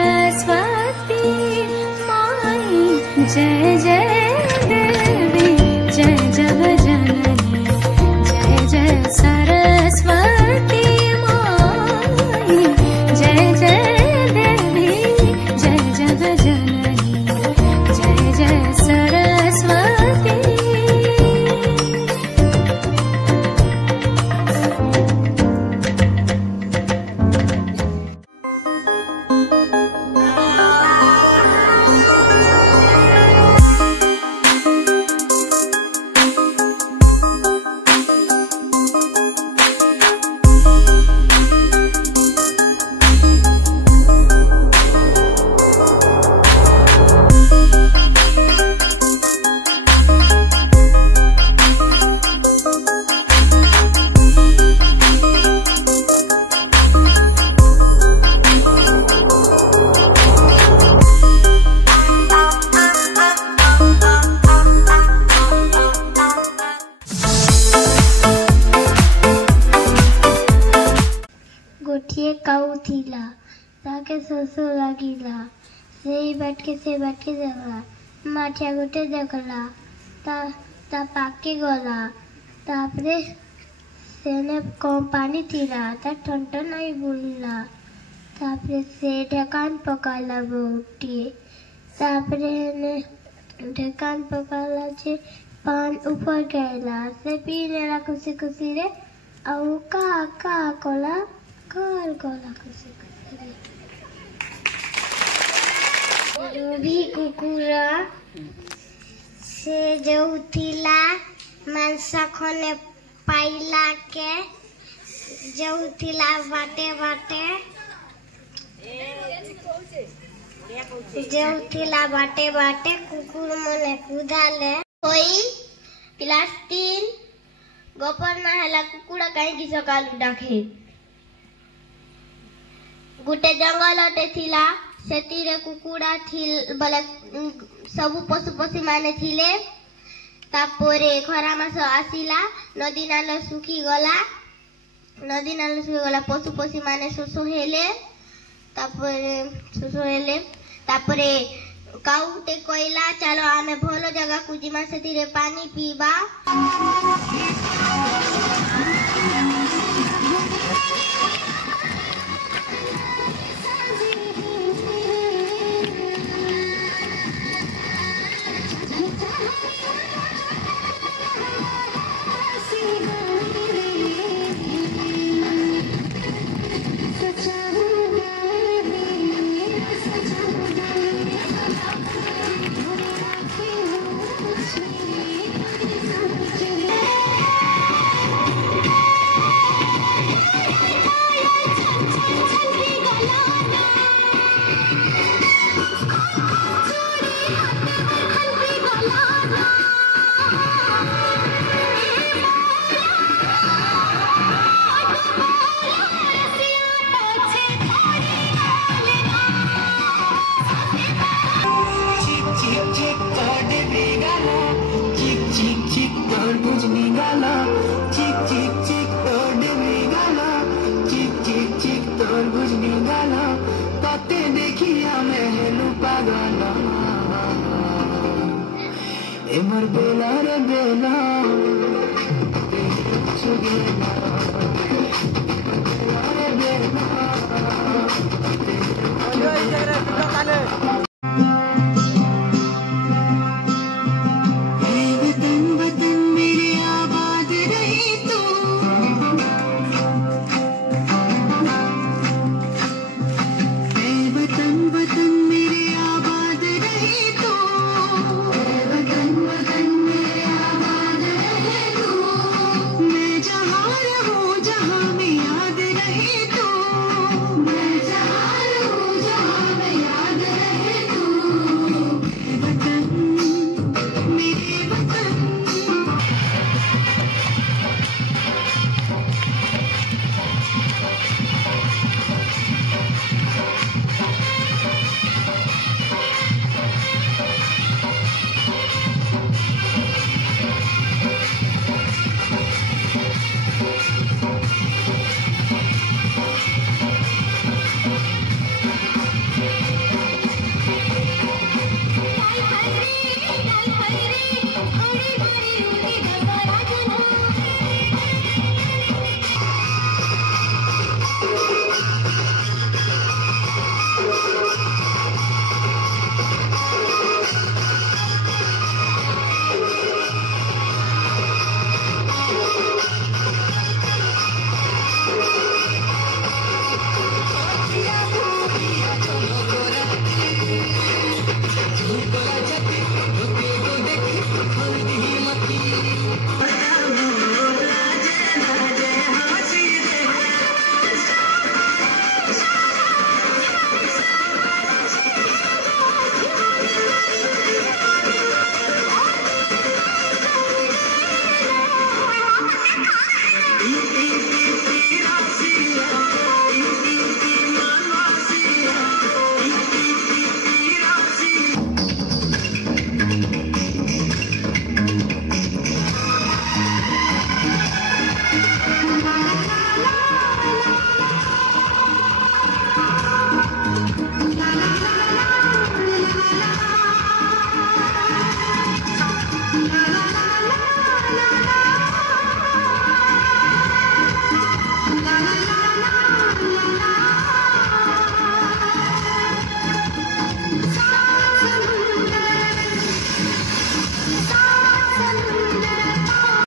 सरस्वती माई जय जय देवी जय जय जननी जय जय सरस्वती माई जय जय देवी जय जय जननी जय जय सरस्वती। गोटिए काऊ थीला ताके सोसो लागिला से बैठ के देखला माठिया गोटे देखला ता पाके गला तापरे सेने कम पानी थीला ता ठंडा नहीं बुलिला तापरे से ढकान पकाला गोटिए तापरे ने ढकान पकाला जे पान ऊपर गएला से पीनेला खुशी खुशी रे आउ का कोला कर गोला खुशी भी कुकुरा से जौथिला मांसा खने पाइला के जौथिला बाटे बाटे जौथिला बाटे बाटे कुकुर मने कुदाले होई क्लास 3 गोपर ना हला कुकुड़ा काहे की सकाल डाके गुटे जंगलटे थिला सेतीरे कुकुड़ा थिल बले सबु पशु पक्षी माने थिले तापरे खरा मास आसिला नदी नाल सुखी गला पशु पक्षी माने शोषो हेले तापरे काउटे कोइला चलो आमे भलो जगह को जिमा सेतीरे पानी पीबा एमर बेला रे बेला बेला